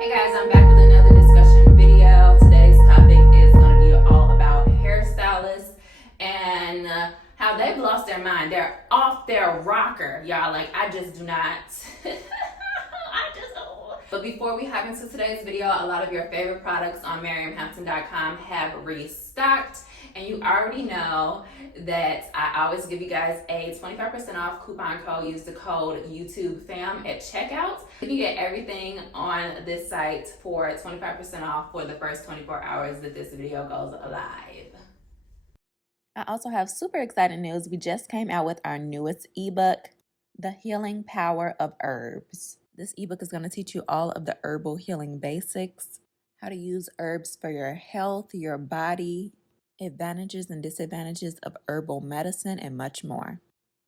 Hey guys, I'm back with another discussion video. Today's topic is going to be all about hairstylists and how they've lost their mind. They're off their rocker, y'all. Like, I just do not. But before we hop into today's video, a lot of your favorite products on MiriamHampton.com have restocked. And you already know that I always give you guys a 25% off coupon code. Use the code YouTubeFam at checkout. You can get everything on this site for 25% off for the first 24 hours that this video goes live. I also have super exciting news. We just came out with our newest ebook, The Healing Power of Herbs. This ebook is going to teach you all of the herbal healing basics, how to use herbs for your health, your body, advantages and disadvantages of herbal medicine, and much more.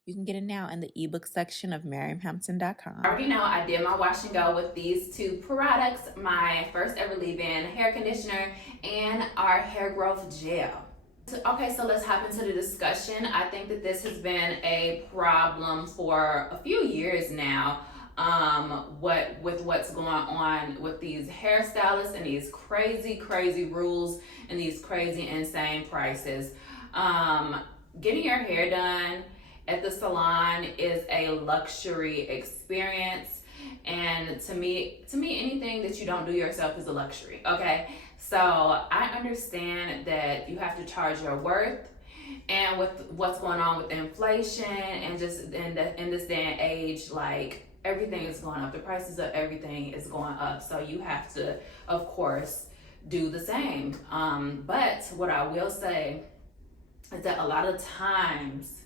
You can get it now in the ebook section of MiriamHampton.com. I already know I did my wash and go with these two products, my first ever leave-in hair conditioner and our hair growth gel. Okay, so let's hop into the discussion. I think that this has been a problem for a few years now. What's going on with these hairstylists and these crazy rules and these crazy insane prices. Getting your hair done at the salon is a luxury experience, and to me anything that you don't do yourself is a luxury. Okay, so I understand that you have to charge your worth, and with what's going on with inflation and just in this day and age, like, everything is going up. The prices of everything is going up. So you have to, of course, do the same. But what I will say is that a lot of times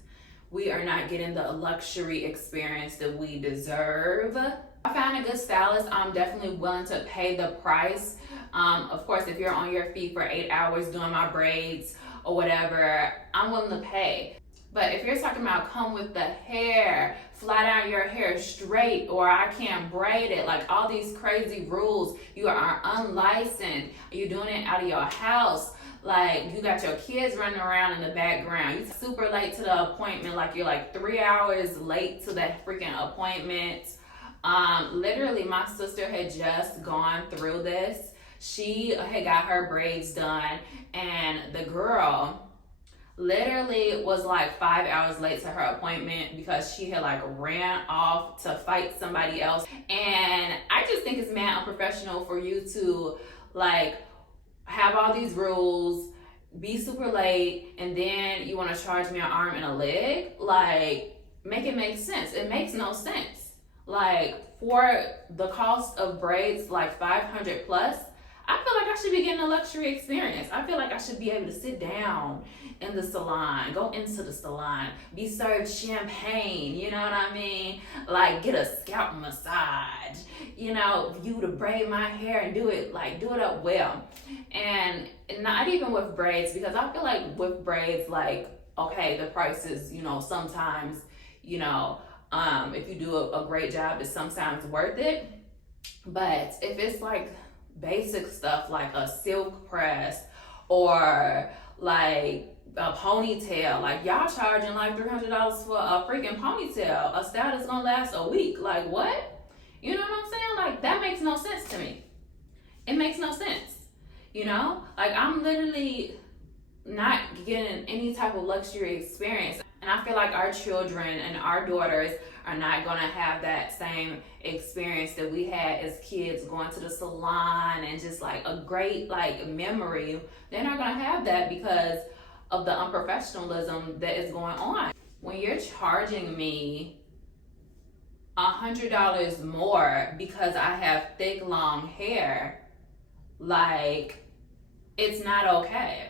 we are not getting the luxury experience that we deserve. If I find a good stylist, I'm definitely willing to pay the price. Of course, if you're on your feet for 8 hours doing my braids or whatever, I'm willing to pay. But if you're talking about come with the hair, flat iron your hair straight, or I can't braid it, like all these crazy rules, you are unlicensed, you're doing it out of your house, like you got your kids running around in the background, you're super late to the appointment, like you're like 3 hours late to that freaking appointment. Literally, my sister had just gone through this. She had got her braids done, and the girl literally was like 5 hours late to her appointment because she had like ran off to fight somebody else. And I just think it's mad unprofessional for you to like have all these rules, be super late, and then you want to charge me an arm and a leg. Like, make it make sense. It makes no sense. Like, for the cost of braids, like 500 plus, I feel like I should be getting a luxury experience. I feel like I should be able to sit down in the salon, go into the salon, be served champagne, you know what I mean? Like, get a scalp massage, you know, you to braid my hair and do it up well. And not even with braids, because I feel like with braids, like, okay, the prices, you know, sometimes, you know, if you do a great job, it's sometimes worth it. But if it's like basic stuff like a silk press or like a ponytail, like y'all charging like $300 for a freaking ponytail, a style that's gonna last a week. Like, what? You know what I'm saying? Like, that makes no sense to me. It makes no sense. You know, like, I'm literally not getting any type of luxury experience. And I feel like our children and our daughters are not going to have that same experience that we had as kids, going to the salon and just like a great like memory. They're not going to have that because of the unprofessionalism that is going on. When you're charging me $100 more because I have thick, long hair, like, it's not okay.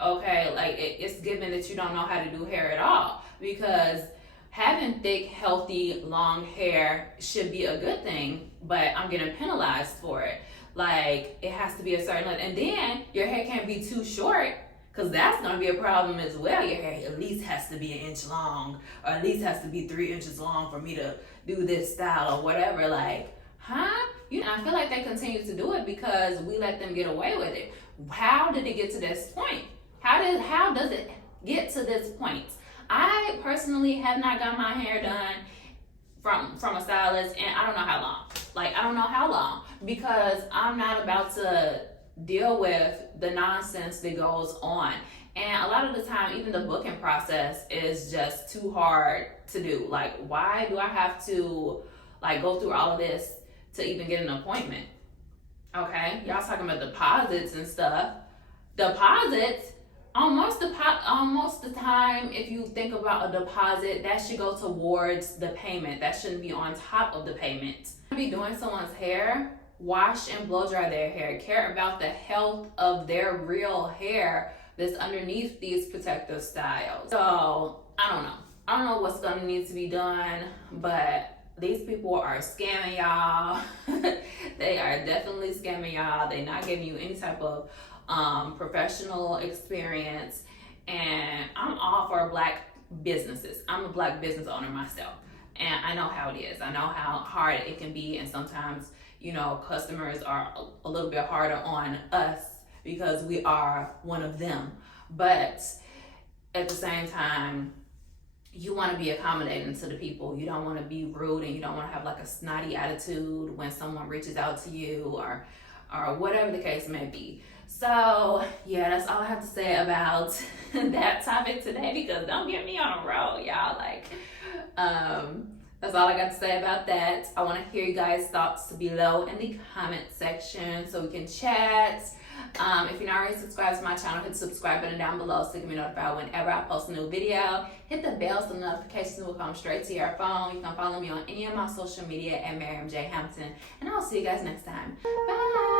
Like, it's given that you don't know how to do hair at all, because having thick, healthy, long hair should be a good thing, but I'm getting penalized for it. Like, it has to be a certain length, and then your hair can't be too short, because that's going to be a problem as well. Your hair at least has to be 1 inch long, or at least has to be 3 inches long for me to do this style or whatever. Like, huh? You know, I feel like they continue to do it because we let them get away with it. How did it get to this point? How does it get to this point? I personally have not got my hair done from a stylist, and I don't know how long. Like, I don't know how long, because I'm not about to deal with the nonsense that goes on. And a lot of the time, even the booking process is just too hard to do. Like, why do I have to like go through all of this to even get an appointment? Okay, y'all talking about deposits and stuff. Deposits, almost the time, if you think about a deposit, that should go towards the payment. That shouldn't be on top of the payment. Be doing someone's hair, wash and blow dry their hair. Care about the health of their real hair that's underneath these protective styles. So I don't know what's gonna need to be done, but these people are scamming y'all. They are definitely scamming y'all. They're not giving you any type of professional experience. And I'm all for Black businesses. I'm a Black business owner myself, and I know how it is. I know how hard it can be, and sometimes, you know, customers are a little bit harder on us because we are one of them. But at the same time, you want to be accommodating to the people. You don't want to be rude, and you don't want to have like a snotty attitude when someone reaches out to you, or whatever the case may be. So yeah, that's all I have to say about that topic today, because don't get me on a roll, y'all. Like, that's all I got to say about that. I want to hear you guys' thoughts below in the comment section so we can chat. If you're not already subscribed to my channel, hit the subscribe button down below so you can be notified whenever I post a new video. Hit the bell so notifications will come straight to your phone. You can follow me on any of my social media at Miriam J. Hampton. And I'll see you guys next time. Bye!